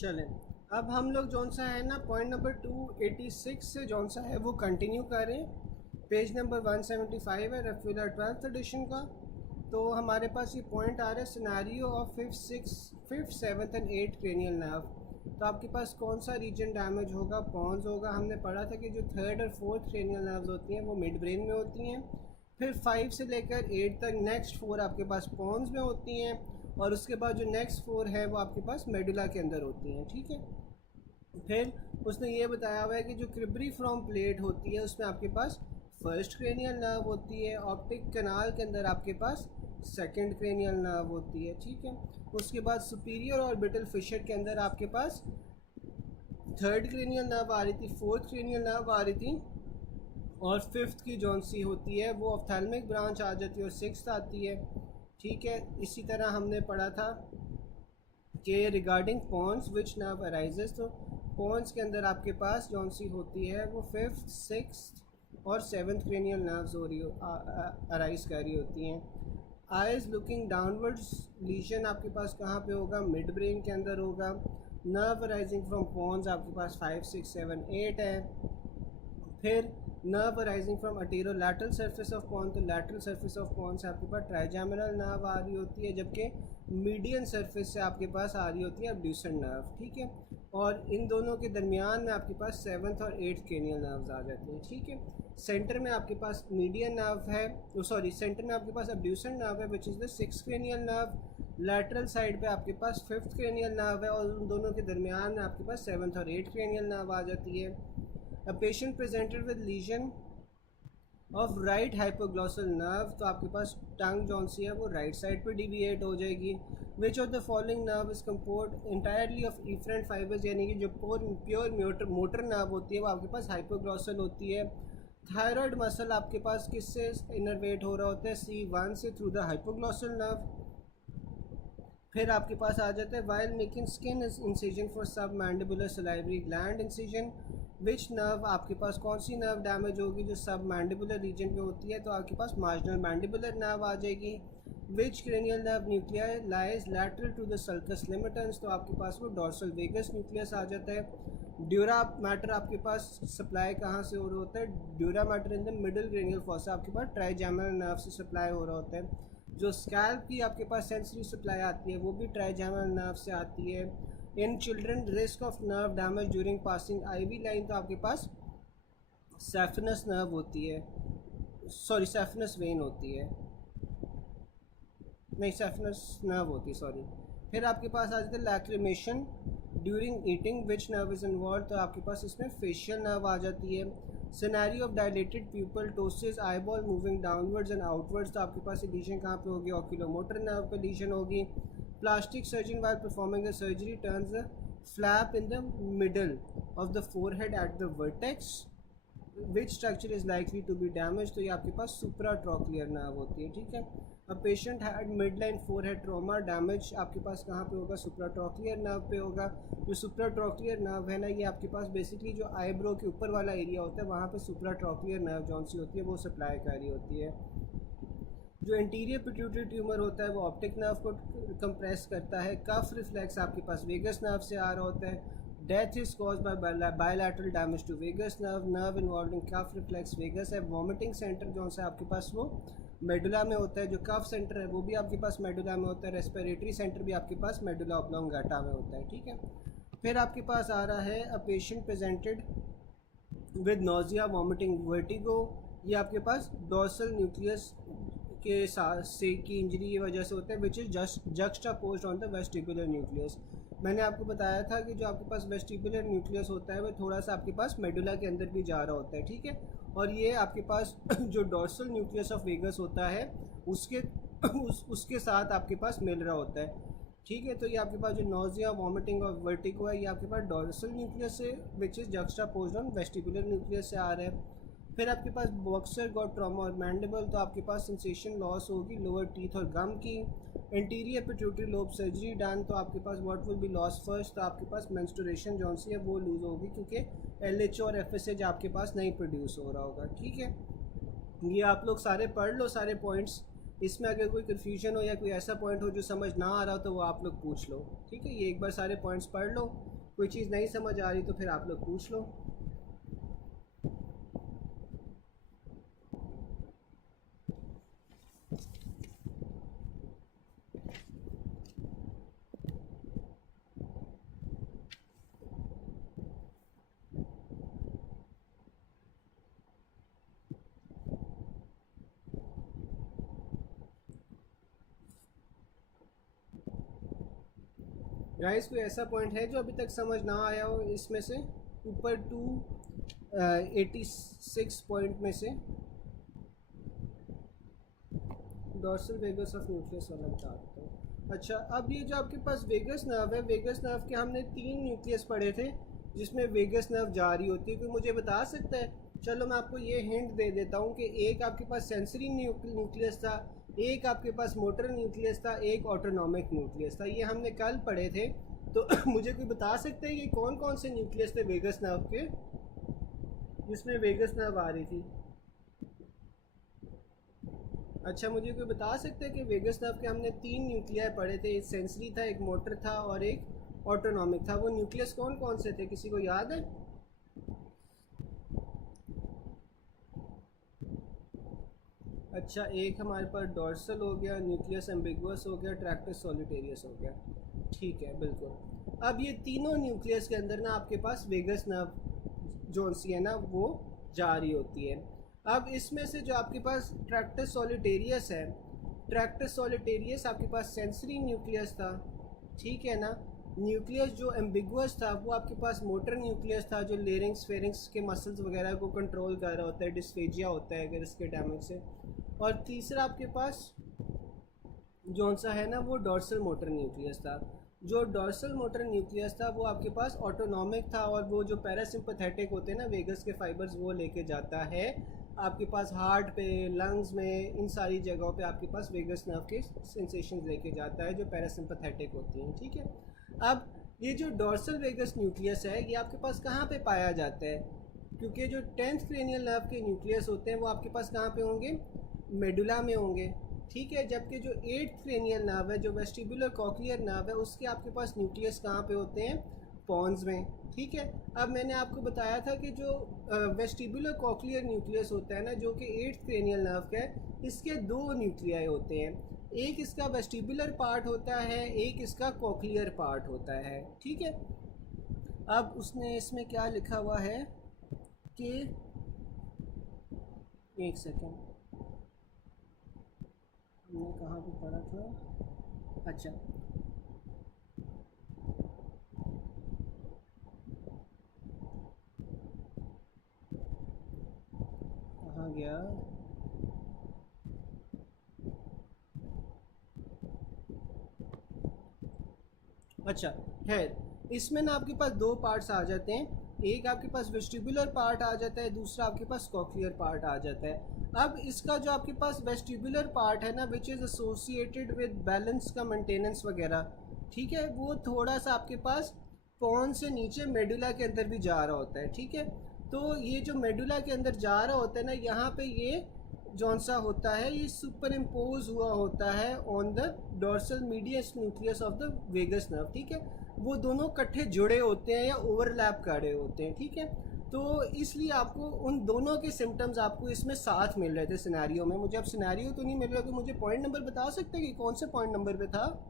चलें, अब हम लोग जौन सा है ना पॉइंट नंबर 286 से जौन सा है वो कंटिन्यू करें। पेज नंबर 175 है रफीला 12th एडिशन का। तो हमारे पास ये पॉइंट आ रहा है scenario of fifth seventh and eight cranial nerve. तो आपके पास कौन सा रीजन डैमेज होगा? पॉन्स होगा। हमने पढ़ा था कि जो थर्ड और फोर्थ क्रेनियल नर्व्स होती हैं वो मिड ब्रेन में होती हैं। फिर 5 से लेकर 8 तक नेक्स्ट 4 आपके पास पॉन्स में होती हैं, और उसके बाद जो नेक्स्ट 4 है वो आपके पास मेडुला के अंदर होती हैं। ठीक है, फिर उसने ये बताया हुआ है कि जो क्रिबरी फ्रॉम प्लेट होती है उसमें आपके पास फर्स्ट क्रेनियल नर्व होती है, ऑप्टिक कनाल के अंदर आपके पास सेकंड क्रेनियल नर्व होती है। ठीक है, उसके बाद सुपीरियर ऑर्बिटल फिशर के अंदर आपके पास थर्ड क्रेनियल नर्व आ रही थी, फोर्थ क्रेनियल नर्व आ रही थी, और फिफ्थ की जौन सी होती है वो ऑफ्थेल्मिक ब्रांच आ जाती है और सिक्स्थ आती है। ठीक है, इसी तरह हमने पढ़ा था कि regarding pons which nerve arises, तो पॉन्स के अंदर आपके पास जौन सी होती है वो फिफ्थ सिक्स्थ और सेवन्थ क्रेनियल नर्व्स हो रही अराइज कर रही होती हैं। आइज लुकिंग डाउनवर्ड्स लीजन आपके पास कहाँ पे होगा? मिड ब्रेन के अंदर होगा। नर्व अराइजिंग फ्रॉम पॉन्स आपके पास 5 6 7 8 है। फिर nerve arising from anterolateral surface of pons, तो लैटरल सर्फेस ऑफ पॉन से आपके पास ट्राइजेमिनल नर्व आ रही होती है, जबकि मीडियन सरफेस से आपके पास आ रही होती है अब्ड्यूसन नर्व। ठीक है, और इन दोनों के दरमियान में आपके पास सेवन्थ और एट्थ क्रेनियल नर्व्स आ जाते हैं। ठीक है, सेंटर में आपके पास मीडियन नर्व है, सेंटर में आपके पास अब्ड्यूसन नर्व है which is the six cranial nerve. Lateral side पे आपके पास फिफ्थ क्रेनियल नर्व है, और उन दोनों के दरमियान में आपके पास सेवन्थ और एट्थ क्रेनियल नर्व आ जाती है। A patient presented with lesion of right hypoglossal nerve, तो आपके पास टंग जौन सी है वो राइट साइड पर डिविएट हो जाएगी। Which of the following nerve is composed entirely of efferent fibres, यानी कि जो प्योर मोटर नर्व होती है वो आपके पास हाइपोग्लॉसल होती है। थायराइड मसल आपके पास किससे इनर्वेट हो रहा होता है? C1 से थ्रू द हाइपोग्लॉसल नर्व। फिर आपके पास आ जाता है while making skin incision for submandibular salivary gland incision, which nerve आपके पास कौन सी नर्व डैमेज होगी जो सब मैंडिबुलर रीजन पे होती है? तो आपके पास मार्जिनल मैंडिबुलर नर्व आ जाएगी। Which cranial nerve nuclear lies lateral to the sulcus limitans, तो आपके पास वो डॉर्सल वेगस न्यूक्लियस आ जाता है। ड्यूरा मैटर आपके पास सप्लाई कहाँ से हो रहा होता है? Dura matter in the middle cranial fossa आपके पास ट्राइजेमिनल नर्व से सप्लाई हो रहा होता है। जो स्कैल्प की आपके पास सेंसरी सप्लाई आती है वो भी ट्राइजेमिनल नर्व से आती है। In children risk of nerve damage during passing IV line, तो आपके पास सैफिनस नर्व होती है, सैफिनस वेन होती है, नहीं सैफिनस नर्व होती है, सॉरी। फिर आपके पास आ जाता है lacrimation during eating, which nerve is involve, तो आपके पास इसमें फेशियल नर्व आ जाती है। Scenario of dilated pupil ptosis eyeball moving downwards and outwards, तो आपके पास लीजन कहाँ पे होगी? ऑक्यूलोमोटर नर्व पे लीजन होगी। Plastic surgeon while performing the surgery turns the flap in the middle of the forehead at the vertex, which structure is likely to be damage, तो ये आपके पास सुप्राट्रॉक्लियर नर्व होती है। ठीक है, a patient had midline forehead trauma damage आपके पास कहाँ पे होगा? सुप्राट्रॉक्लियर नर्व पे होगा। जो सुप्राट्रॉक्लियर नर्व है ना, ये आपके पास बेसिकली जो आईब्रो के ऊपर वाला एरिया होता है वहाँ पे सुप्राट्रॉक्लियर नर्व जौन सी होती है वो सप्लाई कर रही होती है। जो इंटीरियर पिट्यूटरी ट्यूमर होता है वो ऑप्टिक नर्व को कंप्रेस करता है। कफ रिफ्लेक्स आपके पास वेगस नर्व से आ रहा होता है। Death is cause by bilateral damage to vagus nerve, nerve involving cough reflex vagus है। वॉमिटिंग सेंटर जो सा आपके पास वो मेडुला में होता है, जो कफ सेंटर है वो भी आपके पास मेडुला में होता है। रेस्पिरेटरी सेंटर भी आपके पास मेडुला ऑब्लोंगेटा में होता है। ठीक है, फिर आपके पास आ रहा है a patient presented with nausea vomiting vertigo, ये आपके पास डॉर्सल न्यूक्लियस के साथ से की इंजरी की वजह से होता है, which is juxtaposed on the vestibular nucleus. मैंने आपको बताया था कि जो आपके पास वेस्टिबुलर न्यूक्लियस होता है वो थोड़ा सा आपके पास मेडुला के अंदर भी जा रहा होता है। ठीक है, और ये आपके पास जो डॉर्सल न्यूक्लियस ऑफ वेगस होता है उसके साथ आपके पास मिल रहा होता है। ठीक है, तो ये आपके पास जो नोजिया वॉमिटिंग और वर्टिगो है ये आपके पास डॉर्सल न्यूक्लियस से which is juxtaposed on vestibular nucleus से आ रहा है। फिर आपके पास बॉक्सर गॉट ट्रॉमा और मैंडिबल, तो आपके पास सेंसेशन लॉस होगी लोअर टीथ और गम की। Interior pituitary lobe surgery done, तो आपके पास what will be loss first, तो आपके पास मेंस्ट्रुएशन जौन सी है वो लूज होगी क्योंकि LH और FSH आपके पास नहीं प्रोड्यूस हो रहा होगा। ठीक है, ये आप लोग सारे पढ़ लो सारे पॉइंट्स, इसमें अगर कोई कन्फ्यूजन हो या कोई ऐसा पॉइंट हो जो समझ ना आ रहा हो तो वो आप लोग पूछ लो, ठीक है। ये एक बार सारे पॉइंट्स पढ़ लो, कोई चीज़ नहीं समझ आ रही तो फिर आप लोग पूछ लो। गाइस कोई ऐसा पॉइंट है जो अभी तक समझ ना आया हो इसमें से, ऊपर 286 पॉइंट में से? डॉर्सल वेगस ऑफ न्यूक्लियस वाला बता देता हूँ। अच्छा, अब ये जो आपके पास वेगस नर्व है, वेगस नर्व के हमने 3 न्यूक्लियस पढ़े थे जिसमें वेगस नर्व जारी होती है। कोई मुझे बता सकता है? चलो मैं आपको ये हिंट दे देता हूँ कि एक आपके पास सेंसरी न्यूक्लियस था, एक आपके पास मोटर न्यूक्लियस था, एक ऑटोनॉमिक न्यूक्लियस था। ये हमने कल पढ़े थे। तो मुझे कोई बता सकते हैं कि कौन कौन से न्यूक्लियस थे वेगस नर्व के जिसमें वेगस नर्व आ रही थी? अच्छा, मुझे कोई बता सकते हैं कि वेगस नर्व के हमने 3 न्यूक्लियाई पढ़े थे, एक सेंसरी था, एक मोटर था और एक ऑटोनॉमिक था। वो न्यूक्लियस कौन कौन से थे, किसी को याद है? अच्छा, एक हमारे पास डॉर्सल हो गया, न्यूक्लियस एम्बिगुअस हो गया, ट्रैक्टस सॉलिटेरियस हो गया। ठीक है, बिल्कुल। अब ये तीनों न्यूक्लियस के अंदर ना आपके पास वेगस नर्व जो सी है ना वो जारी होती है। अब इसमें से जो आपके पास ट्रैक्टस सॉलिटेरियस है, ट्रैक्टस सॉलिटेरियस आपके पास सेंसरी न्यूक्लियस था, ठीक है ना। न्यूक्लियस जो एम्बिगुअस था वो आपके पास मोटर न्यूक्लियस था जो लेरिंग्स फेरिंग्स के मसल्स वगैरह को कंट्रोल कर रहा होता है, डिस्फेजिया होता है अगर इसके डैमेज से। और तीसरा आपके पास जौन सा है ना वो डॉर्सल मोटर न्यूक्लियस था। जो डॉर्सल मोटर न्यूक्लियस था वो आपके पास ऑटोनॉमिक था, और वो जो पैरासिम्पथेटिक होते हैं ना वेगस के फाइबर्स वो लेके जाता है आपके पास हार्ट पे, लंग्स में, इन सारी जगहों पे आपके पास वेगस नर्व के सेंसेशंस लेके जाता है जो पैरासिम्पथेटिक होती हैं, ठीक है। अब ये जो डॉर्सल वेगस न्यूक्लियस है ये आपके पास कहाँ पे पाया जाता है? क्योंकि जो 10th क्रेनियल नर्व के न्यूक्लियस होते हैं वो आपके पास कहाँ पे होंगे? मेडुला में होंगे, ठीक है। जबकि जो 8th क्रेनियल नर्व है, जो वेस्टिबुलर कॉक्लियर नर्व है, उसके आपके पास न्यूक्लियस कहाँ पे होते हैं? पॉन्स में, ठीक है। अब मैंने आपको बताया था कि जो वेस्टिबुलर कॉक्लियर न्यूक्लियस होता है ना जो कि 8th क्रेनियल नर्व का है, इसके 2 न्यूक्लियाई होते हैं। एक इसका वेस्टिबुलर पार्ट होता है, एक इसका कॉक्लियर पार्ट होता है, ठीक है। अब उसने इसमें क्या लिखा हुआ है कि एक सेकेंड, हमने कहाँ पे पढ़ा था? अच्छा, कहाँ गया? अच्छा है, इसमें ना आपके पास 2 पार्ट्स आ जाते हैं। एक आपके पास वेस्टिबुलर पार्ट आ जाता है, दूसरा आपके पास कॉक्लियर पार्ट आ जाता है। अब इसका जो आपके पास वेस्टिबुलर पार्ट है ना which is associated with balance का मेंटेनेंस वगैरह, ठीक है, वो थोड़ा सा आपके पास पॉन से नीचे मेडुला के अंदर भी जा रहा होता है, ठीक है। तो ये जो मेडुला के अंदर जा रहा होता है ना, यहाँ पे ये जौन सा होता है ये सुपर इम्पोज हुआ होता है on the dorsal medius nucleus of the vagus nerve, ठीक है। वो दोनों इकट्ठे जुड़े होते हैं या ओवरलैप कर रहे होते हैं, ठीक है। तो इसलिए आपको उन दोनों के सिम्टम्स आपको इसमें साथ मिल रहे थे सिनेरियो में। मुझे अब सिनेरियो तो नहीं मिल रहा, तो मुझे पॉइंट नंबर बता सकते हैं कि कौन से पॉइंट नंबर पे था?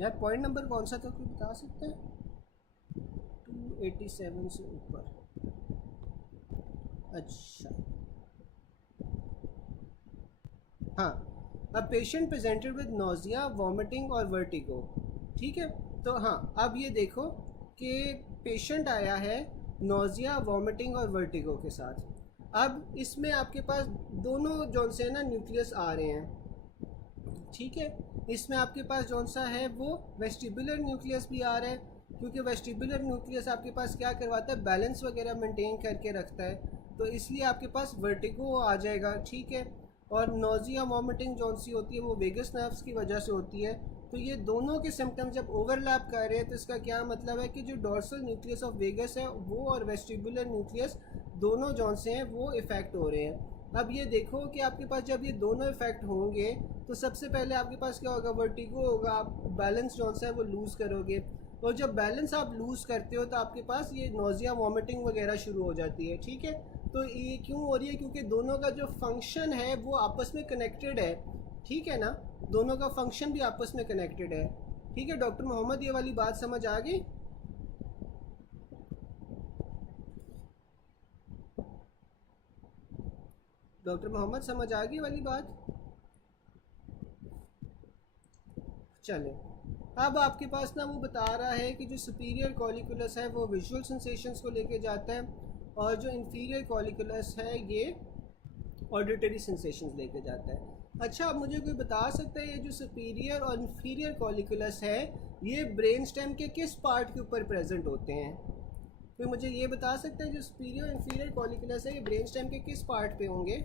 यार पॉइंट नंबर कौन सा था, कोई बता सकते हैं? 287 से ऊपर, अच्छा। हाँ, अब patient presented with nausea, vomiting और वर्टिगो, ठीक है। तो हाँ, अब ये देखो कि पेशेंट आया है नोजिया, वॉमिटिंग और वर्टिगो के साथ। अब इसमें आपके पास दोनों जौन से ना न्यूक्लियस आ रहे हैं, ठीक है। इसमें आपके पास जौन सा है वो वेस्टिबुलर न्यूक्लियस भी आ रहा है, क्योंकि वेस्टिबुलर न्यूक्लियस आपके पास क्या करवाता है? बैलेंस वगैरह मेंटेन करके रखता है, तो इसलिए आपके पास वर्टिगो आ जाएगा, ठीक है। और नोजिया वॉमिटिंग जौन सी होती है वो वेगस नर्व्स की वजह से होती है, तो ये दोनों के सिम्टम्स जब ओवरलैप कर रहे हैं तो इसका क्या मतलब है कि जो डोर्सल न्यूक्लियस ऑफ वेगस है वो और वेस्टिबुलर न्यूक्लियस दोनों जौन से हैं वो इफ़ेक्ट हो रहे हैं। अब ये देखो कि आपके पास जब ये दोनों इफ़ेक्ट होंगे तो सबसे पहले आपके पास क्या होगा, वर्टिगो होगा, आप बैलेंस जौन सा है वो लूज़ करोगे, और जब बैलेंस आप लूज़ करते हो तो आपके पास ये नोज़िया वॉमिटिंग वगैरह शुरू हो जाती है। ठीक है, तो ये क्यों हो रही है, क्योंकि दोनों का जो फंक्शन है वो आपस में कनेक्टेड है। ठीक है ना, दोनों का फंक्शन भी आपस में कनेक्टेड है। ठीक है डॉक्टर मोहम्मद, ये वाली बात समझ आ गई? डॉक्टर मोहम्मद समझ आ गई वाली बात? चले, अब आपके पास ना वो बता रहा है कि जो सुपीरियर कॉलिकुलस है वो विजुअल सेंसेशंस को लेके जाता है, और जो इंफीरियर कॉलिकुलस है ये ऑडिटरी सेंसेशंस लेके जाता है। अच्छा, अब मुझे कोई बता सकता है ये जो सुपीरियर और इंफीरियर कॉलिकुलस है ये ब्रेन स्टेम के किस पार्ट के ऊपर प्रेजेंट होते हैं? कोई मुझे ये बता सकता है जो सुपीरियर और इंफीरियर कॉलिकुलस है ये ब्रेन स्टेम के किस पार्ट पे होंगे?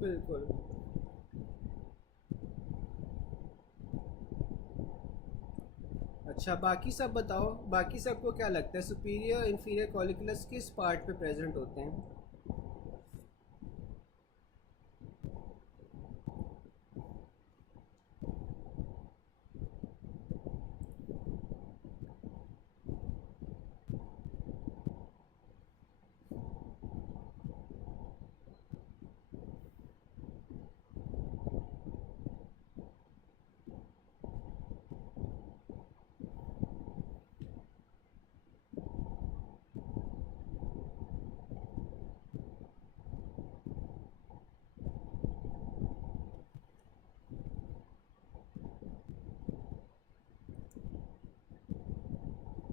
बिल्कुल। अच्छा, बाकी सब बताओ, बाकी सबको क्या लगता है सुपीरियर इंफीरियर कॉलिकुलस किस पार्ट पे प्रेजेंट होते हैं?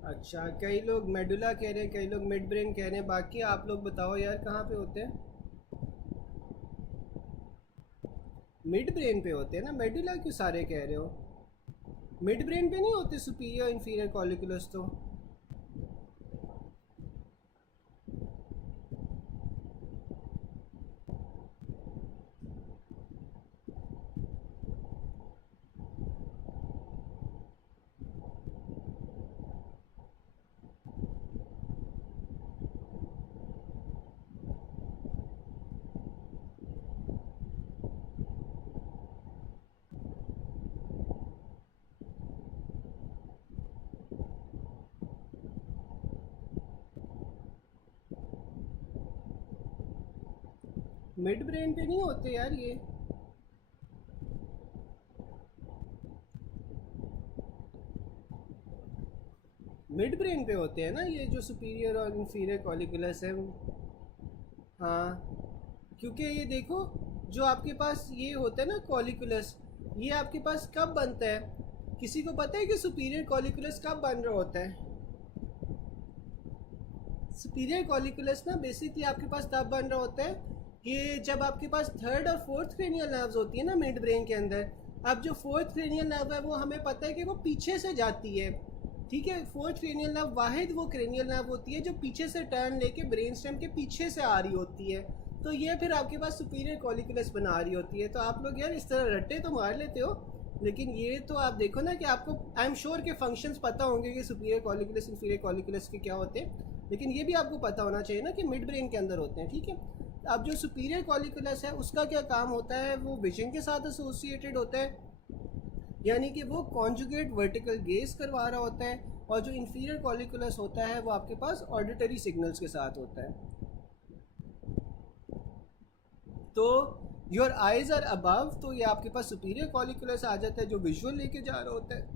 अच्छा, कई लोग मेडुला कह रहे हैं, कई लोग मिड ब्रेन कह रहे हैं, बाकी आप लोग बताओ यार कहाँ पे होते हैं? मिड ब्रेन पे होते हैं ना, मेडुला क्यों सारे कह रहे हो? मिड ब्रेन पे नहीं होते सुपीरियर इंफीरियर कॉलिकुलस तो? मिड ब्रेन पे नहीं होते यार ये। मिड ब्रेन पे होते हैं ना ये जो सुपीरियर और इंफीरियर कॉलिकुलस है। हाँ, क्योंकि ये देखो जो आपके पास ये होता है ना कॉलिकुलस, ये आपके पास कब बनता है? किसी को पता है कि सुपीरियर कॉलिकुलस कब बन रहा होता है? सुपीरियर कॉलिकुलस ना बेसिकली आपके पास तब बन रहा होता है कि जब आपके पास थर्ड और फोर्थ क्रेनियल नर्व्स होती है ना मिड ब्रेन के अंदर। अब जो फोर्थ क्रेनियल नर्व है वो हमें पता है कि वो पीछे से जाती है। ठीक है, फोर्थ क्रेनियल नर्व वाहिद वो क्रेनियल नर्व होती है जो पीछे से टर्न लेके ब्रेन स्टेम के पीछे से आ रही होती है। तो ये फिर आपके पास सुपीरियर कॉलिकुलस बना रही होती है। तो आप लोग यार इस तरह रट्टे तो मार लेते हो, लेकिन ये तो आप देखो ना कि आपको आई एम श्योर के फंक्शंस पता होंगे कि सुपीरियर कॉलिकुलस इंफीरियर कॉलिकुलस के क्या होते हैं, लेकिन ये भी आपको पता होना चाहिए ना कि मिड ब्रेन के अंदर होते हैं। ठीक है, अब जो सुपीरियर कॉलिकुलस है उसका क्या काम होता है, वो विजन के साथ एसोसिएटेड होता है, यानी कि वो कॉन्जुगेट वर्टिकल गेज करवा रहा होता है, और जो इंफीरियर कॉलिकुलस होता है वो आपके पास ऑडिटरी सिग्नल्स के साथ होता है। तो योर आइज आर अबव, तो ये आपके पास सुपीरियर कॉलिकुलस आ जाता है जो विजुअल लेके जा रहा होता है,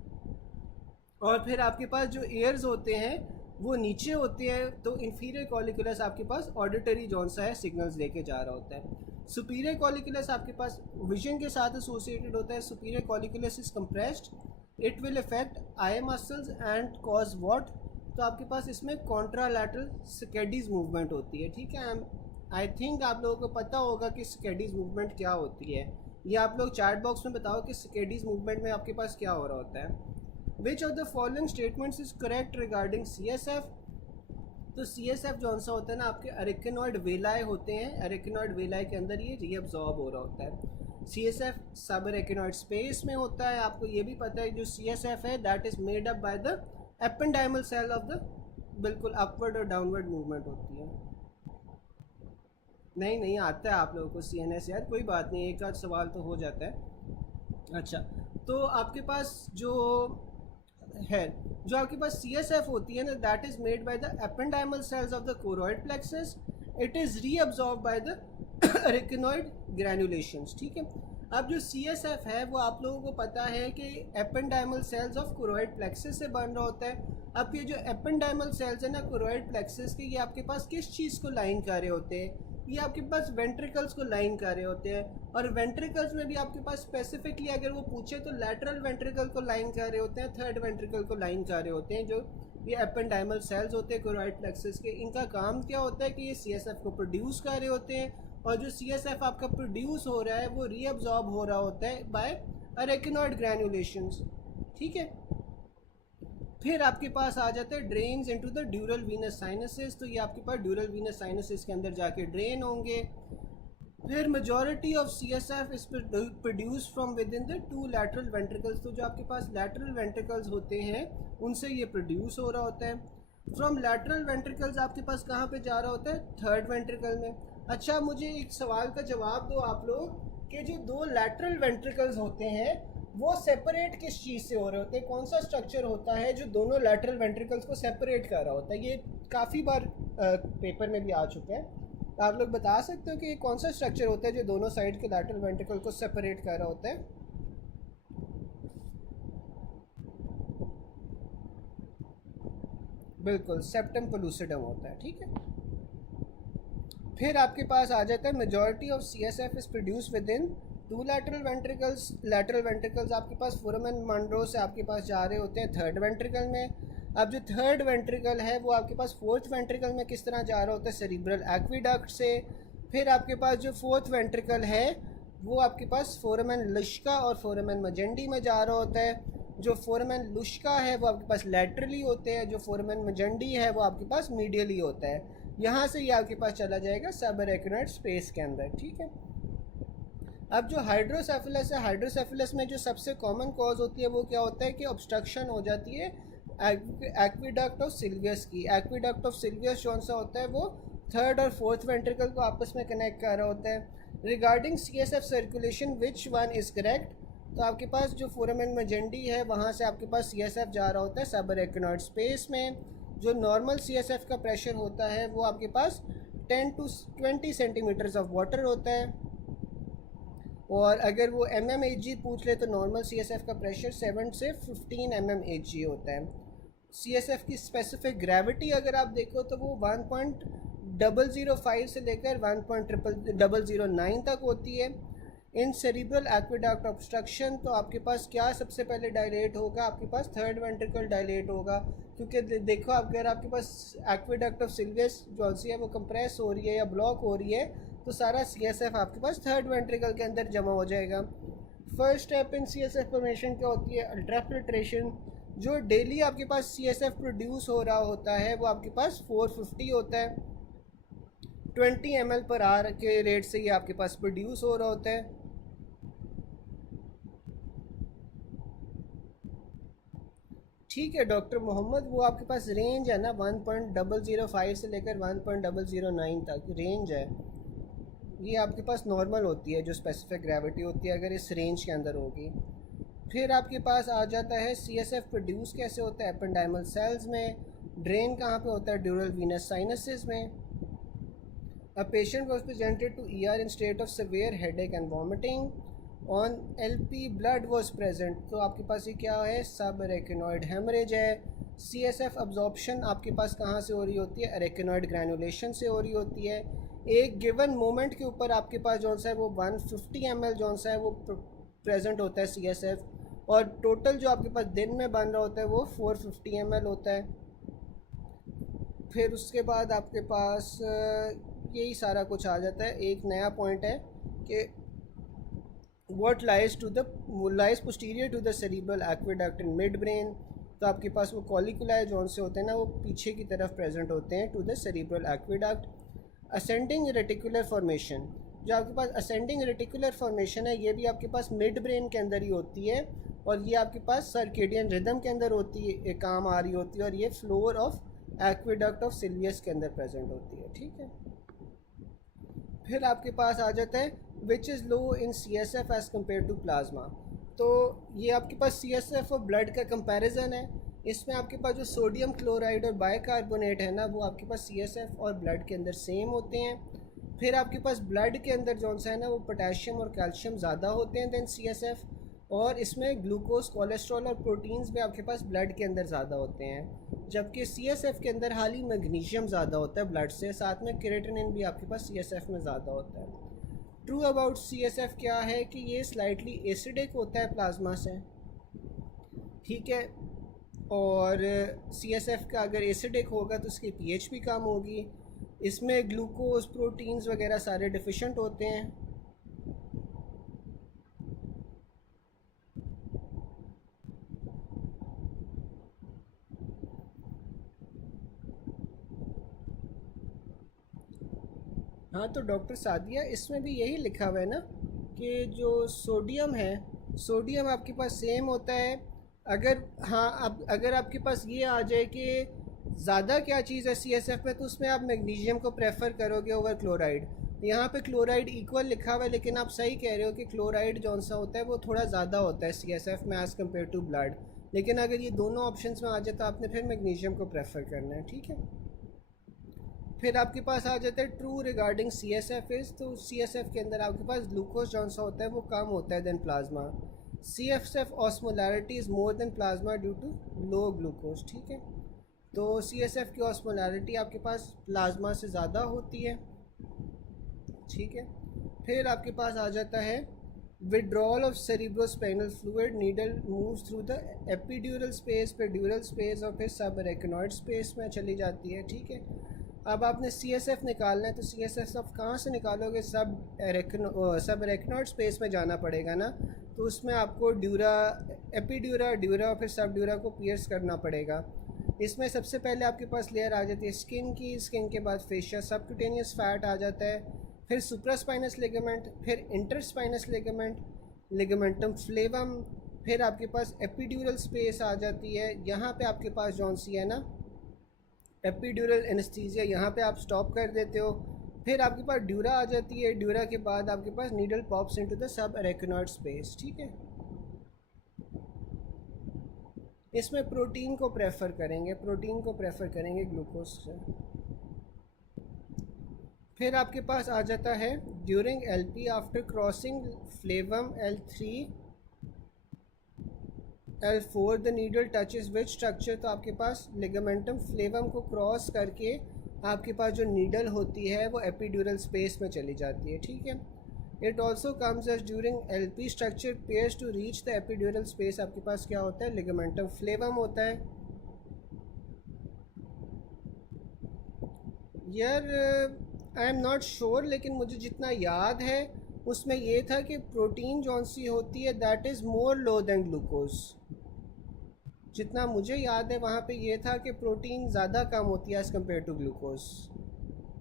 और फिर आपके पास जो ईयर्स होते हैं वो नीचे होते हैं, तो इंफीरियर कॉलिकुलस आपके पास ऑडिटरी जौन सा है सिग्नल्स लेके जा रहा होता है। सुपीरियर कॉलिकुलस आपके पास विजन के साथ एसोसिएटेड होता है। Superior colliculus is compressed, it will affect eye muscles and cause what, तो आपके पास इसमें कॉन्ट्रालैटरल स्केडीज मूवमेंट होती है, ठीक है। आई थिंक आप लोगों को पता होगा कि स्केडीज मूवमेंट क्या होती है। ये आप लोग चैट बॉक्स में बताओ कि स्केडीज मूवमेंट में आपके पास क्या हो रहा होता है। Which of the following statements is correct regarding CSF। तो CSF जो सा होता है ना, आपके अरेकिनॉइड वेलाए होते हैं, अरेकिनॉइड वेलाए के अंदर ये रीअब्जॉर्ब हो रहा होता है। CSF सब अरेकिनॉइड स्पेस में होता है। आपको ये भी पता है जो CSF है that is made up by the ependymal cell of the, बिल्कुल अपवर्ड और डाउनवर्ड मूवमेंट होती है। नहीं आता है आप लोगों को CNS यार, कोई बात नहीं, एक आध सवाल तो हो जाता है। अच्छा, तो आपके पास जो है, जो आपके पास CSF होती है ना, that is made by the ependymal cells of the choroid plexus. It is reabsorb by the arachnoid granulations, ठीक है। अब जो CSF है वो आप लोगों को पता है कि ependymal cells of choroid plexus से बन रहा होता है। अब ये जो एपेंडाइमल सेल्स है ना कोरोइड प्लेक्सस के, ये आपके पास किस चीज़ को लाइन कर रहे होते हैं? ये आपके पास वेंट्रिकल्स को लाइन कर रहे होते हैं। और वेंट्रिकल्स में भी आपके पास स्पेसिफिकली अगर वो पूछे तो लैटरल वेंट्रिकल को लाइन कर रहे होते हैं, थर्ड वेंट्रिकल को लाइन कर रहे होते हैं, जो ये एपेंडाइमल सेल्स होते हैं कोरोइड प्लेक्सस के। इनका काम क्या होता है कि ये CSF को प्रोड्यूस कर रहे होते हैं, और जो CSF आपका प्रोड्यूस हो रहा है वो रीअब्जॉर्ब हो रहा होता है बाय अरेकिनॉइड ग्रैनुलेशंस, ठीक है। फिर आपके पास आ जाता है drains into the ड्यूरल venous sinuses. तो ये आपके पास ड्यूरल वीनस साइनसेस के अंदर जाके ड्रेन होंगे। फिर majority of CSF is produce from with in the two lateral ventricles. तो जो आपके पास लैटरल वेंट्रिकल्स होते हैं उनसे ये प्रोड्यूस हो रहा होता है। फ्रॉम लैटरल वेंट्रिकल्स आपके पास कहाँ पे जा रहा होता है? थर्ड वेंट्रिकल में। अच्छा, मुझे एक सवाल का जवाब दो आप लोग कि जो दो लैटरल वेंट्रिकल्स होते हैं वो सेपरेट किस चीज़ से हो रहे होते हैं? कौन सा स्ट्रक्चर होता है जो दोनों लैटरल वेंट्रिकल्स को सेपरेट कर रहा होता है? ये काफ़ी बार पेपर में भी आ चुका है। आप लोग बता सकते हो कि ये कौन सा स्ट्रक्चर होता है जो दोनों साइड के लैटरल वेंट्रिकल को सेपरेट कर रहा होता है? बिल्कुल, सेप्टम पेलुसिडम होता है, ठीक है। फिर आपके पास आ जाता है majority of CSF is produce within two lateral ventricles. Lateral ventricles आपके पास फोरामेन मंडो से आपके पास जा रहे होते हैं थर्ड वेंट्रिकल में। अब जो थर्ड वेंट्रिकल है वो आपके पास फोर्थ वेंट्रिकल में किस तरह जा रहा होता है? सेरिब्रल एक्विडक्ट से। फिर आपके पास जो फोर्थ वेंट्रिकल है वो आपके पास फोरामेन लुश्का और फोरामेन मजेंडी में जा रहा होता है। जो फोरामेन लुश्का है वो आपके पास लैटरली होते हैं, जो फोरामेन मजेंडी है वो आपके पास मीडियली होता है। यहाँ से ये आपके पास चला जाएगा सब अरेकिनॉइड स्पेस के अंदर, ठीक है। अब जो हाइड्रोसेफेलस है, हाइड्रोसेफेलस में जो सबसे कॉमन कॉज होती है वो क्या होता है कि ऑब्स्ट्रक्शन हो जाती है एक्विडक्ट ऑफ सिल्वियस की। एक्विडक्ट ऑफ सिल्वियस कौन सा होता है? वो थर्ड और फोर्थ वेंट्रिकल को आपस में कनेक्ट कर रहा होता है। Regarding CSF circulation which one is correct? तो आपके पास जो फोरामेन मजेंडी है वहाँ से आपके पास CSF जा रहा होता है सब अरेकिनॉइड स्पेस में। जो नॉर्मल CSF का प्रेशर होता है वो आपके पास 10 to 20 सेंटीमीटर्स ऑफ वाटर होता है। और अगर वो mmHg पूछ ले तो नॉर्मल CSF का प्रेशर 7 से 15 mmHg होता है। CSF की स्पेसिफिक ग्रेविटी अगर आप देखो तो वो 1.005 से लेकर 1.009 तक होती है। इन सेरिब्रल एक्विडक्ट ऑब्स्ट्रक्शन तो आपके पास क्या सबसे पहले डायलेट होगा? आपके पास थर्ड वेंट्रिकल डायलेट होगा, क्योंकि देखो अगर आपके पास एक्विडक्ट ऑफ सिल्वियस जो सी है वो कंप्रेस हो रही है या ब्लॉक हो रही है तो सारा CSF आपके पास थर्ड वेंट्रिकल के अंदर जमा हो जाएगा। First step in CSF formation क्या होती है? अल्ट्राफिल्ट्रेशन। जो डेली आपके पास CSF प्रोड्यूस हो रहा होता है वो आपके पास 450 होता है, 20 ml/h के रेट से ये आपके पास प्रोड्यूस हो रहा होता है। ठीक है डॉक्टर मोहम्मद, वो आपके पास रेंज है ना 1.005 से लेकर 1.009 तक रेंज है। ये आपके पास नॉर्मल होती है जो स्पेसिफिक ग्रेविटी होती है अगर इस रेंज के अंदर होगी। फिर आपके पास आ जाता है CSF प्रोड्यूस कैसे होता है? एपेंडाइमल सेल्स में। ड्रेन कहाँ पे होता है? ड्यूरल वीनस साइनसेस में। A patient was presented to ER in state of severe headache and vomiting. On LP blood was present. तो आपके पास ये क्या है? सब अरेकिनॉइड हेमरेज है। CSF अब्जॉर्प्शन आपके पास कहाँ से हो रही होती है? अरेकिनॉइड ग्रैनुलेशन से हो रही होती है। एक गिवन मोमेंट के ऊपर आपके पास जौन सा है वो 150 ml जौन सा है वो प्रेजेंट होता है CSF, और टोटल जो आपके पास दिन में बन रहा होता है वो 450 ml होता है। फिर उसके बाद आपके पास यही सारा कुछ आ जाता है। एक नया पॉइंट है कि what lies posterior to the cerebral aqueduct in mid brain। तो आपके पास वो कॉलिकुलाई जॉन से होते हैं ना, वो पीछे की तरफ प्रेजेंट होते हैं to the cerebral aqueduct. Ascending reticular formation, जो आपके पास असेंडिंग रेटिकुलर फॉर्मेशन है, ये भी आपके पास मिड ब्रेन के अंदर ही होती है, और ये आपके पास सर्केडियन रिदम के अंदर होती है, काम आ रही होती है, और ये फ्लोर ऑफ एक्वेडक्ट ऑफ सिलियस के अंदर प्रेजेंट होती है। ठीक है, फिर आपके पास आ जाता है which is low in CSF as compare to plasma. तो ये आपके पास CSF और ब्लड का कंपैरिजन है। इसमें आपके पास जो सोडियम क्लोराइड और बाइकार्बोनेट है ना, वो आपके पास CSF और ब्लड के अंदर सेम होते हैं। फिर आपके पास ब्लड के अंदर जौन सा है ना, वो पोटेशियम और कैल्शियम ज़्यादा होते हैं दैन CSF, और इसमें ग्लूकोज, कोलेस्ट्रॉल और प्रोटीन्स भी आपके पास ब्लड के अंदर ज़्यादा होते हैं, जबकि CSF के अंदर हाल ही मैग्नीशियम ज़्यादा होता है ब्लड से, साथ में क्रिएटिनिन भी आपके पास CSF में ज़्यादा होता है। ट्रू अबाउट CSF क्या है कि ये स्लाइटली एसिडिक होता है प्लाज्मा से। ठीक है, और CSF का अगर एसिडिक होगा तो उसकी pH भी कम होगी। इसमें ग्लूकोज, प्रोटीन्स वगैरह सारे डिफिशेंट होते हैं। हाँ, तो डॉक्टर सादिया, इसमें भी यही लिखा हुआ है ना कि जो सोडियम है, सोडियम आपके पास सेम होता है। अगर हाँ, अब अगर आपके पास ये आ जाए कि ज़्यादा क्या चीज़ है CSF में, तो उसमें आप मैग्नीशियम को प्रेफर करोगे ओवर क्लोराइड। यहाँ पे क्लोराइड इक्वल लिखा हुआ है, लेकिन आप सही कह रहे हो कि क्लोराइड जौन सा होता है वो थोड़ा ज़्यादा होता है CSF में एज़ कम्पेयर टू ब्लड। लेकिन अगर ये दोनों ऑप्शंस में आ जाए तो आपने फिर मैग्नीशियम को प्रेफर करना है। ठीक है, फिर आपके पास आ जाता है ट्रू रिगार्डिंग CSF इज़। तो CSF के अंदर आपके पास ग्लूकोज जौन सा होता है वो कम होता है than plasma. CSF osmolarity is more than plasma due to low glucose. ठीक है, तो CSF की ऑस्मोलैरिटी आपके पास प्लाज्मा से ज़्यादा होती है। ठीक है, फिर आपके पास आ जाता है withdrawal of cerebrospinal fluid, needle moves through the epidural space, फिर ड्यूरल स्पेस और फिर सब एरेक्नॉइड स्पेस में चली जाती है। ठीक है, अब आपने CSF निकालना है, तो CSF आप कहाँ से निकालोगे? सब एरेक्नॉइड स्पेस में जाना पड़ेगा ना, तो उसमें आपको एपिड्यूरा और फिर सब ड्यूरा को पियर्स करना पड़ेगा। इसमें सबसे पहले आपके पास लेयर आ जाती है स्किन की, स्किन के बाद फेशिया सबक्यूटेनियस फैट आ जाता है, फिर सुप्रास्पाइनस लिगामेंट, फिर इंटरस्पाइनस लिगामेंट, लिगामेंटम फ्लेवम, फिर आपके पास एपिड्यूरल स्पेस आ जाती है। यहाँ पे आपके पास जौन सी है ना एपिड्यूरल एनेस्थीसिया, यहाँ पे आप स्टॉप कर देते हो। फिर आपके पास ड्यूरा आ जाती है, ड्यूरा के बाद आपके पास needle pops into the subarachnoid space. ठीक है, इसमें प्रोटीन को प्रेफर करेंगे ग्लूकोज से। फिर आपके पास आ जाता है during LP after crossing फ्लेवम L3 L4 the needle touches which structure. तो आपके पास लिगामेंटम फ्लेवम को क्रॉस करके आपके पास जो नीडल होती है वो एपिड्यूरल स्पेस में चली जाती है। ठीक है, it also comes as during LP structure pierce to reach the epidural space. आपके पास क्या होता है? लिगामेंटम फ्लेवम होता है। यार आई एम नॉट श्योर, लेकिन मुझे जितना याद है उसमें ये था कि प्रोटीन जौन सी होती है that is more low than glucose. जितना मुझे याद है वहाँ पे ये था कि प्रोटीन ज़्यादा कम होती है एज़ कम्पेयर टू ग्लूकोज,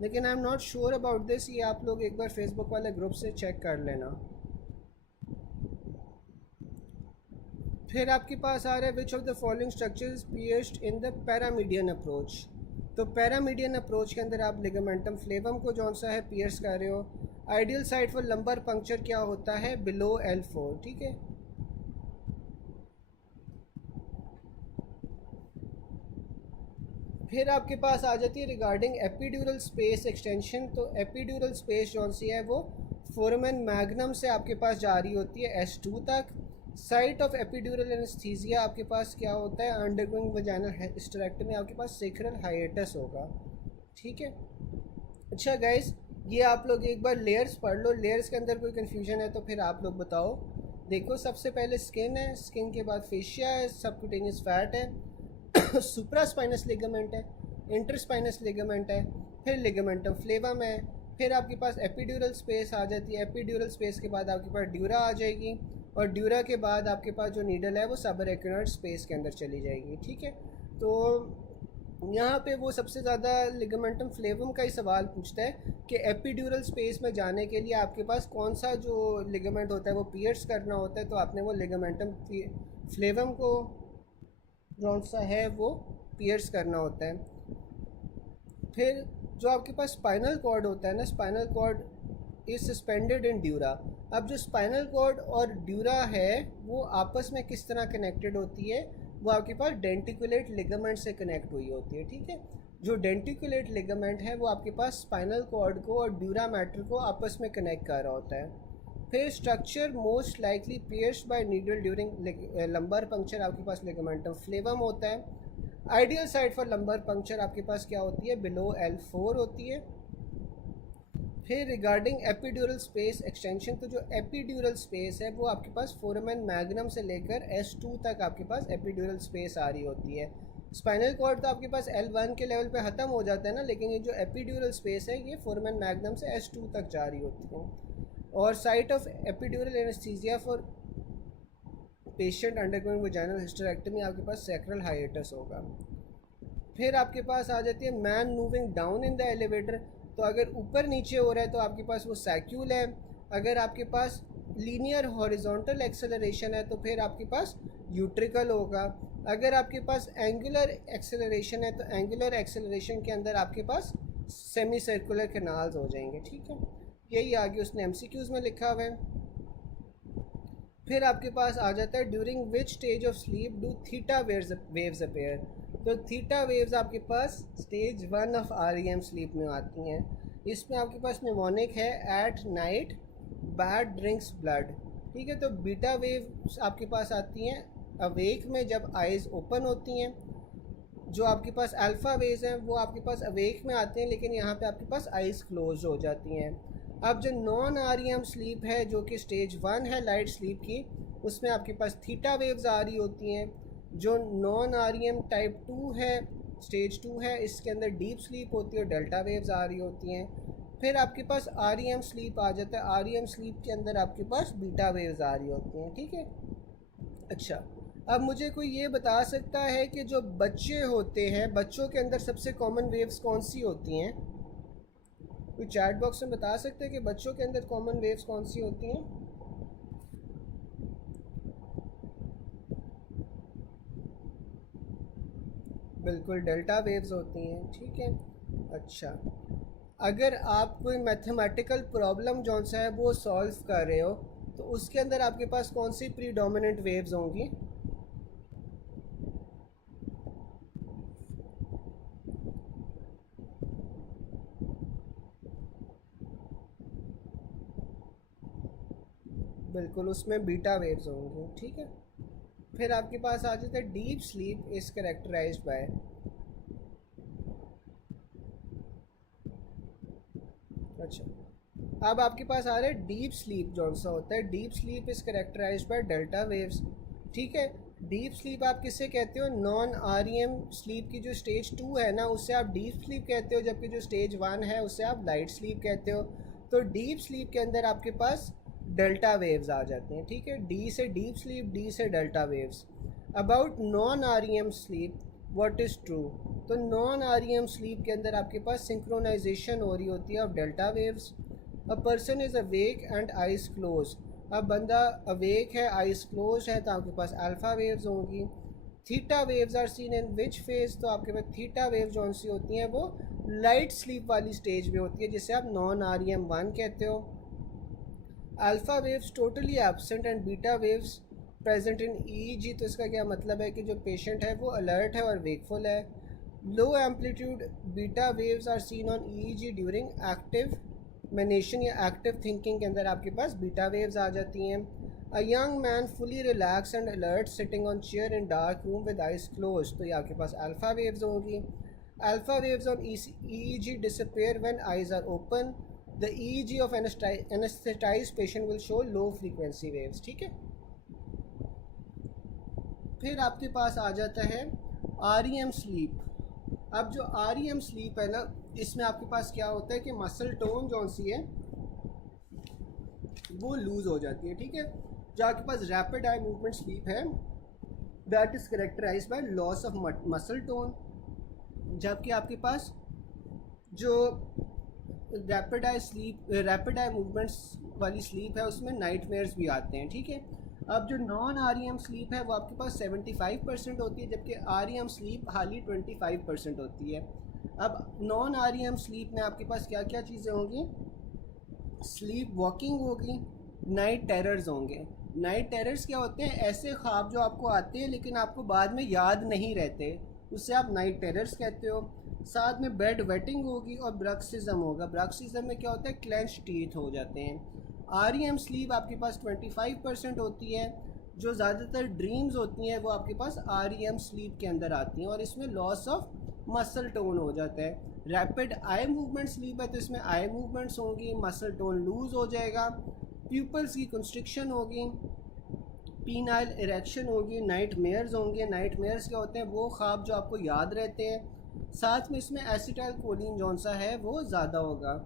लेकिन I am not sure about this. ये आप लोग एक बार फेसबुक वाले ग्रुप से चेक कर लेना। फिर आपके पास आ रहा है which of the following structures pierced in the paramedian approach. तो पैरामीडियन अप्रोच के अंदर आप लिगामेंटम फ्लेवम को जौन सा है पियर्स कर रहे हो। Ideal site for lumbar puncture क्या होता है? Below L4। ठीक है, फिर आपके पास आ जाती है रिगार्डिंग एपिड्यूरल स्पेस एक्सटेंशन। तो एपिड्यूरल स्पेस जौन सी है वो फोरामेन मैग्नम से आपके पास जा रही होती है S2 तक। साइट ऑफ एपिड्यूरल एनेस्थीसिया आपके पास क्या होता है? अंडरगोइंग वजाइनल हिस्टेरेक्टमी आपके पास सेक्रल हाइएटस होगा। ठीक है, अच्छा गाइस, ये आप लोग एक बार लेयर्स पढ़ लो। लेयर्स के अंदर कोई कन्फ्यूजन है तो फिर आप लोग बताओ। देखो, सबसे पहले स्किन है, स्किन के बाद फेशिया है, सबक्यूटेनियस फैट है, सुप्रास्पाइनस लिगामेंट है, इंटरस्पाइनस लिगामेंट है, फिर लिगामेंटम फ्लेवम है, फिर आपके पास एपिड्यूरल स्पेस आ जाती है। एपिड्यूरल स्पेस के बाद आपके पास ड्यूरा आ जाएगी, और ड्यूरा के बाद आपके पास जो नीडल है वो सबरेक्यूनर स्पेस के अंदर चली जाएगी। ठीक है, तो यहाँ पे वो सबसे ज़्यादा लिगामेंटम फ्लेवम का ही सवाल पूछता है कि एपिड्यूरल स्पेस में जाने के लिए आपके पास कौन सा जो लिगामेंट होता है वो पियर्स करना होता है, तो आपने वो लिगामेंटम फ्लेवम को कौन सा है वो पियर्स करना होता है। फिर जो आपके पास स्पाइनल कॉर्ड होता है ना, spinal cord is suspended in dura. अब जो स्पाइनल कॉर्ड और ड्यूरा है वो आपस में किस तरह कनेक्टेड होती है, वो आपके पास डेंटिकुलेट लिगामेंट से कनेक्ट हुई होती है। ठीक है, जो डेंटिकुलेट लिगामेंट है वो आपके पास स्पाइनल कॉर्ड को और ड्यूरा मैटर को आपस में कनेक्ट कर रहा होता है। फिर structure most likely pierced by needle during lumbar puncture, आपके पास लिगामेंटम फ्लेवम होता है। Ideal side for lumbar puncture आपके पास क्या होती है, बिलो L4 होती है। फिर रिगार्डिंग एपिड्यूरल स्पेस एक्सटेंशन, तो जो एपिड्यूरल स्पेस है वो आपके पास फोरामेन मैग्नम से लेकर S2 तक आपके पास एपिड्यूरल स्पेस आ रही होती है। स्पाइनल कॉर्ड तो आपके पास L1 के लेवल पे ख़त्म हो जाता है ना, लेकिन ये जो एपिड्यूरल स्पेस है ये फोरामेन मैग्नम से S2 तक जा रही होती है। और site of epidural anaesthesia for patient undergoing vaginal hysterectomy आपके पास सैक्रल हाइएटस होगा। फिर आपके पास आ जाती है man moving down in the elevator, तो अगर ऊपर नीचे हो रहा है तो आपके पास वो सैक्यूल है। अगर आपके पास लीनियर हॉरिजॉन्टल एक्सेलरेशन है तो फिर आपके पास यूट्रिकल होगा। अगर आपके पास एंगुलर एक्सेलरेशन है तो एंगुलर एक्सेलरेशन के अंदर आपके पास सेमी सर्कुलर कैनाल्स हो जाएंगे। ठीक है, यही आगे उसने MCQs में लिखा हुआ है। फिर आपके पास आ जाता है during which stage of sleep do theta waves appear, तो थीटा वेव्स आपके पास स्टेज 1 ऑफ REM स्लीप में आती हैं। इसमें आपके पास निमोनिक है at night bad drinks blood. ठीक है, तो बीटा वेव्स आपके पास आती हैं अवेक में जब आइज़ ओपन होती हैं। जो आपके पास अल्फ़ा वेव्स हैं वो आपके पास अवेक में आते हैं, लेकिन यहाँ पे आपके पास आइज़ क्लोज हो जाती हैं। अब जो नॉन REM स्लीप है जो कि स्टेज 1 है लाइट स्लीप की, उसमें आपके पास थीटा वेव्स आ रही होती हैं। जो नॉन REM टाइप 2 है, स्टेज 2 है, इसके अंदर डीप स्लीप होती है, डेल्टा वेव्स आ रही होती हैं। फिर आपके पास REM स्लीप आ जाता है, REM स्लीप के अंदर आपके पास बीटा वेव्स आ रही होती हैं। ठीक है, अच्छा, अब मुझे कोई ये बता सकता है कि जो बच्चे होते हैं, बच्चों के अंदर सबसे कॉमन वेव्स कौन सी होती हैं? कोई चैट बॉक्स में बता सकते हैं कि बच्चों के अंदर कॉमन वेव्स कौन सी होती हैं? बिल्कुल डेल्टा वेव्स होती हैं। ठीक है, अच्छा, अगर आप कोई मैथमेटिकल प्रॉब्लम जो सा है वो सॉल्व कर रहे हो तो उसके अंदर आपके पास कौन सी प्रीडोमिनेंट वेव्स होंगी? बिल्कुल, उसमें बीटा वेव्स होंगे। ठीक है, फिर आपके पास आ जाता है deep sleep is characterised by, अच्छा, अब आपके पास आ रहा है डीप स्लीप जो सा होता है, deep sleep is characterised by delta waves. ठीक है, डीप स्लीप आप किससे कहते हो? नॉन REM स्लीप की जो स्टेज 2 है ना उससे आप डीप स्लीप कहते हो, जबकि जो स्टेज 1 है उससे आप लाइट स्लीप कहते हो। तो डीप स्लीप के अंदर आपके पास डेल्टा वेव्स आ जाते हैं। ठीक है, डी से डीप स्लीप, डी से delta waves. About non REM sleep what is true, तो नॉन REM स्लीप के अंदर आपके पास सिंक्रोनाइजेशन हो रही होती है of delta waves. A person is awake and eyes close, अब बंदा अवेक है, आइज क्लोज है, तो आपके पास अल्फ़ा वेव्स होंगी। Theta waves are seen in which phase, तो आपके पास थीटा वेव्स कौन सी होती हैं? वो लाइट स्लीप वाली स्टेज में होती है जिसे आप नॉन REM 1 कहते हो। Alpha waves totally absent and beta waves present in EEG, तो इसका क्या मतलब है कि जो पेशेंट है वो अलर्ट है और वेकफुल है। Low amplitude beta waves are seen on EEG during active mentation या एक्टिव थिंकिंग के अंदर आपके पास बीटा वेव्स आ जाती हैं। A young man fully relax and alert sitting on chair in dark room with eyes close, तो ये आपके पास अल्फ़ा वेव्स होंगी। Alpha waves on EEG disappear when eyes are open, the EEG of anaesthetised patient will show low frequency waves. ठीक है, फिर आपके पास आ जाता है REM स्लीप। अब जो REM स्लीप है ना, इसमें आपके पास क्या होता है कि मसल टोन जो सी है वो लूज़ हो जाती है, ठीक है। जो आपके पास रैपिड आई मूवमेंट स्लीप है that is characterise by loss of muscle tone, जबकि आपके पास जो रैपिड आई मूवमेंट्स वाली स्लीप है उसमें नाइटमेयर्स भी आते हैं, ठीक है। अब जो नॉन REM स्लीप है वो आपके पास 75% होती है, जबकि REM स्लीप हाली 25% होती है। अब नॉन REM स्लीप में आपके पास क्या क्या चीज़ें होंगी, स्लीप वॉकिंग होगी, नाइट टेरर्स होंगे। नाइट टेरर्स क्या होते हैं, ऐसे ख्वाब जो आपको आते हैं लेकिन आपको बाद में याद नहीं रहते, उससे आप नाइट टेरर्स कहते हो। साथ में बेड वेटिंग होगी और ब्रक्सिज्म होगा। ब्रक्सिज्म में क्या होता है, क्लेंच टीथ हो जाते हैं। REM स्लीप आपके पास 25% होती है। जो ज़्यादातर ड्रीम्स होती हैं वो आपके पास REM स्लीप के अंदर आती हैं और इसमें लॉस ऑफ मसल टोन हो जाता है। रैपिड आई मूवमेंट स्लीप है तो इसमें आई मूवमेंट्स होंगी, मसल टोन लूज़ हो जाएगा, प्यूपल्स की कंस्ट्रिक्शन होगी, पीनाइल इरेक्शन होगी, नाइट मेयर्स होंगे। नाइट मेयर्स क्या होते हैं, वो ख्वाब जो आपको याद रहते हैं। साथ में इसमें एसिटाइल कोलिन जौन सा है वो ज़्यादा होगा।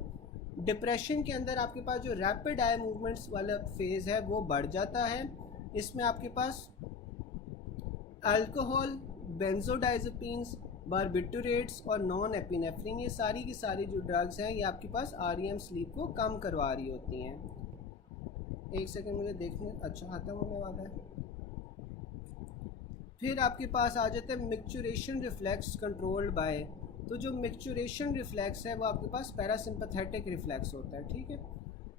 डिप्रेशन के अंदर आपके पास जो रैपिड आई मूवमेंट्स वाला फेज़ है वो बढ़ जाता है। इसमें आपके पास अल्कोहल, बेंजोडाइज़ेपिन्स, बारबिटूरेट्स और नॉन एपिनेफ्रिन, ये सारी की सारी जो ड्रग्स हैं ये आपके पास REM स्लीप को कम करवा रही होती हैं। एक सेकंड मुझे देखने, अच्छा ख़त्म होने वाला है। फिर आपके पास आ जाता है मिक्चुरेशन रिफ्लेक्स कंट्रोल्ड बाय। तो जो मिक्चुरेशन रिफ्लेक्स है वो आपके पास पैरासिम्पथेटिक रिफ्लेक्स होता है, ठीक है।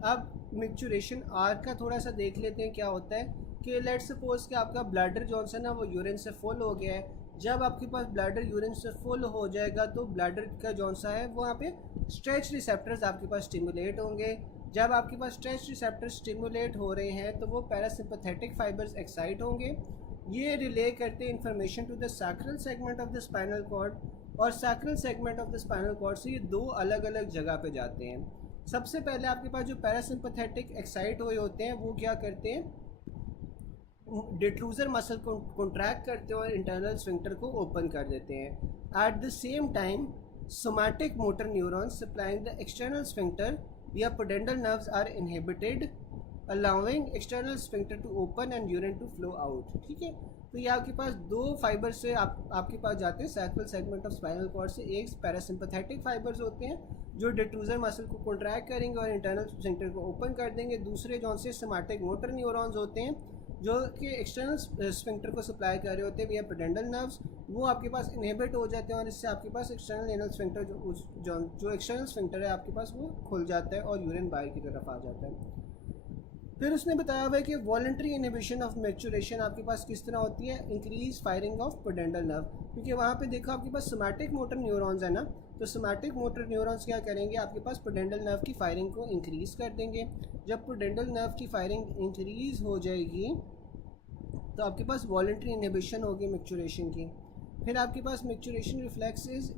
अब मिक्चुरेशन आर्क का थोड़ा सा देख लेते हैं क्या होता है कि लेट सपोज कि आपका ब्लैडर जो है ना वो यूरिन से फुल हो गया है। जब आपके पास ब्लैडर यूरिन से फुल हो जाएगा तो ब्लैडर का जौन सा है वहाँ पे स्ट्रेच रिसेप्टर्स आपके पास स्टिमुलेट होंगे। जब आपके पास स्ट्रेच रिसेप्टर्स स्टिमुलेट हो रहे हैं तो वो पैरासिम्पथेटिक फाइबर्स एक्साइट होंगे। ये रिले करते हैं information to the sacral segment of the spinal cord, और sacral segment of the spinal cord से ये दो अलग अलग जगह पे जाते हैं। सबसे पहले आपके पास जो पैरासिम्पथेटिक एक्साइट हुए होते हैं वो क्या करते हैं, डिट्रूजर मसल को कॉन्ट्रैक्ट करते हैं और इंटरनल स्फिंक्टर को ओपन कर देते हैं। At the same time somatic motor neurons supplying the external sphincter या pudendal nerves are inhibited allowing external sphincter to open and urine to flow out, ठीक है। तो ये आपके पास दो फाइबर से आपके पास जाते हैं sacral segment of spinal cord से। एक पैरासिम्पथेटिक फाइबर्स होते हैं जो डिट्रूजर मसल को कॉन्ट्रैक्ट करेंगे और इंटरनल स्फिंक्टर को ओपन कर देंगे। दूसरे जौन से सोमैटिक मोटर न्यूरॉन्स होते हैं जो कि एक्सटर्नल स्फिंक्टर को सप्लाई कर रहे होते हैं, या पोडेंडल नर्व्स, वो आपके पास इनहिबिट हो जाते हैं और इससे आपके पास एक्सटर्नल एनल स्फिंक्टर जो एक्सटर्नल स्फिंक्टर है आपके पास वो खुल जाता है और यूरिन बाहर की तरफ आ जाता है। फिर उसने बताया हुआ है कि वॉलंटरी इनहिबिशन ऑफ मैच्योरेशन आपके पास किस तरह होती है, increase firing of pudendal nerve. क्योंकि वहाँ पे देखो आपके पास सोमैटिक मोटर न्यूरॉन्स है ना, तो सोमैटिक मोटर न्यूरॉन्स क्या करेंगे, आपके पास पोडेंडल नर्व की फायरिंग को इंक्रीज़ कर देंगे। जब पोडेंडल नर्व की फायरिंग इंक्रीज़ हो जाएगी तो आपके पास वॉलंटरी इनहिबिशन होगी मैच्योरेशन की। फिर आपके पास micturition reflex is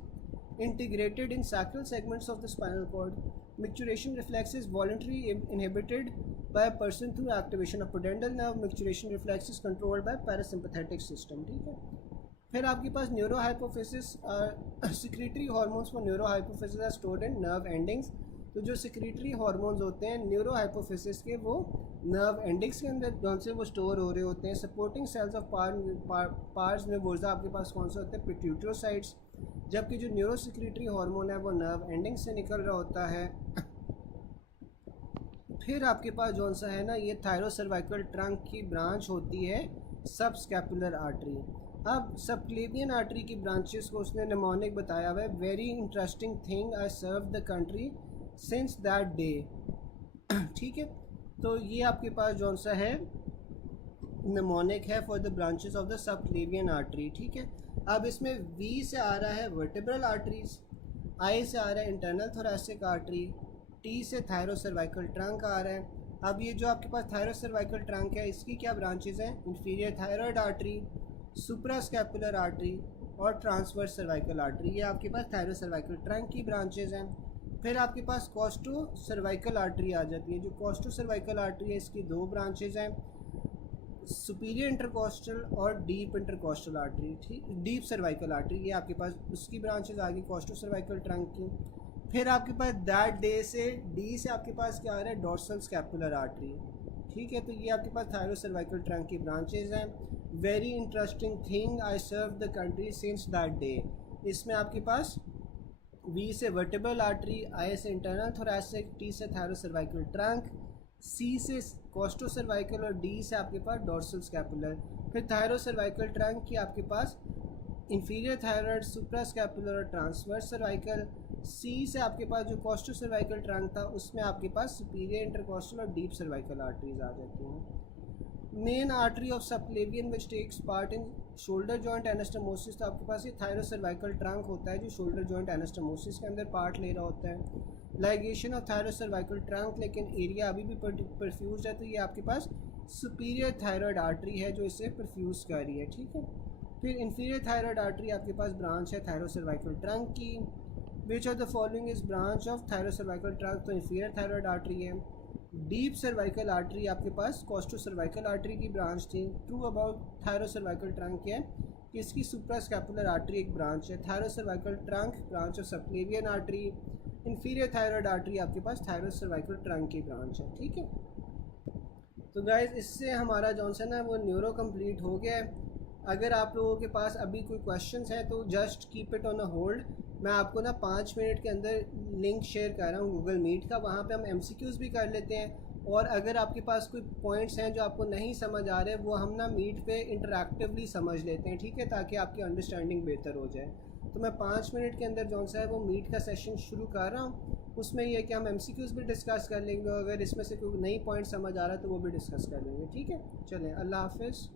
integrated in sacral segments of the spinal cord. Micturition reflex is voluntarily inhibited by a person through activation of pudendal nerve. Micturition reflex is controlled by parasympathetic system, ठीक है। फिर आपके पास neurohypophysis, secretory hormones for neurohypophysis are stored in nerve endings. तो जो secretory hormones होते हैं neurohypophysis के वो नर्व एंडिंग्स के अंदर जौन से वो स्टोर हो रहे होते हैं। सपोर्टिंग सेल्स ऑफ पार्स में बोर्जा आपके पास कौन से होते हैं, पिट्यूटरोसाइट्स, जबकि जो न्यूरोसिक्रीटरी हार्मोन है वो नर्व एंडिंग से निकल रहा होता है। फिर आपके पास जौन सा है ना ये थायरोसर्वाइकल ट्रंक की ब्रांच होती है सब स्कैपुलर आर्टरी। अब सबक्लेवियन आर्टरी की ब्रांचेस को उसने निमोनिक बताया हुआ है। Very interesting thing, I serve the country since that day, ठीक है। तो ये आपके पास जौन सा है निमोनिक है for the branches of the subclavian artery, ठीक है। अब इसमें V से आ रहा है वर्टिब्रल आर्टरीज, I से आ रहा है इंटरनल थोरेसिक आर्टरी, T से थायरोसर्वाइकल ट्रंक आ रहा है। अब ये जो आपके पास थायरोसर्वाइकल ट्रंक है इसकी क्या ब्रांचेस हैं, inferior thyroid artery, suprascapular artery और ट्रांसवर्स सर्वाइकल आर्टरी। ये आपके पास थायरोसर्वाइकल ट्रंक की ब्रांचेस हैं। फिर आपके पास कोस्टो सर्वाइकल आर्टरी आ जाती है। जो कोस्टो सर्वाइकल आर्टरी है इसकी दो ब्रांचेस हैं, सुपीरियर इंटरकोस्टल और डीप इंटरकोस्टल आर्टरी, ठीक, डीप सर्वाइकल आर्टरी, ये आपके पास उसकी ब्रांचेज आ गई कोस्टो सर्वाइकल ट्रंक की। फिर आपके पास दैट डे से डी से आपके पास क्या आ रहा है, डोर्सल स्कैपुलर आर्टरी, ठीक है। तो ये आपके पास थायरो सर्वाइकल ट्रंक की ब्रांचेज हैं। Very interesting thing, I serve the country since that day, इसमें आपके पास वी से वर्टेब्रल आर्टरी, आई से इंटरनल थोरैसिक, टी से थायरो सर्वाइकल ट्रंक, सी से कोस्टो सर्वाइकल और डी से आपके पास डोर्सल स्कैपुलर। फिर थायरो सर्वाइकल ट्रंक की आपके पास इंफीरियर थायराइड, सुप्रा स्कैपुलर और ट्रांसवर्स सर्वाइकल। सी से आपके पास जो कोस्टो सर्वाइकल ट्रंक था उसमें आपके पास सुपीरियर इंटरकोस्टल और डीप सर्वाइकल आर्टरीज आ जाती हैं। Main artery of subclavian which takes part in shoulder joint anastomosis, तो आपके पास ये थायरो सर्वाइकल ट्रंक होता है जो शोल्डर जॉइंट एनास्टोमोसिस के अंदर पार्ट ले रहा होता है। Ligation of thyro cervical trunk, लेकिन एरिया अभी भी परफ्यूज है, तो ये आपके पास सुपीरियर थायराइड आर्टरी है जो इसे परफ्यूज कर रही है, ठीक है। फिर इंफीरियर थायराइड आर्टरी आपके पास ब्रांच है थायरो सर्वाइकल ट्रंक की। विच of the following is branch of thyro cervical trunk, तो इंफीरियर थायराइड आर्टरी है। डीप सर्वाइकल आर्टरी आपके पास कोस्टो सर्वाइकल आर्टरी की ब्रांच थी। True about thyro cervical trunk है कि इसकी सुप्रा स्कैपुलर आर्टरी एक ब्रांच है। Thyro cervical trunk branch of subclavian artery. Inferior thyroid artery आपके पास थायरो सर्वाइकल ट्रंक की ब्रांच है, ठीक है। तो गाइज इससे हमारा जॉनसन है वो न्यूरो कंप्लीट हो गया है। अगर आप लोगों के पास अभी कोई क्वेश्चंस हैं तो just keep it on a hold. मैं आपको ना 5 मिनट के अंदर लिंक शेयर कर रहा हूँ गूगल मीट का, वहाँ पे हम MCQs भी कर लेते हैं। और अगर आपके पास कोई पॉइंट्स हैं जो आपको नहीं समझ आ रहे वो हम ना मीट पे इंटरैक्टिवली समझ लेते हैं, ठीक है, ताकि आपकी अंडरस्टैंडिंग बेहतर हो जाए। तो मैं 5 मिनट के अंदर जौन सा है वो मीट का सेशन शुरू कर रहा हूँ। उसमें ये कि हम MCQs भी डिस्कस कर लेंगे, अगर इसमें से कोई नई पॉइंट समझ आ रहा है तो वो भी डिस्कस कर लेंगे, ठीक है। चलें, अल्लाह हाफिज़।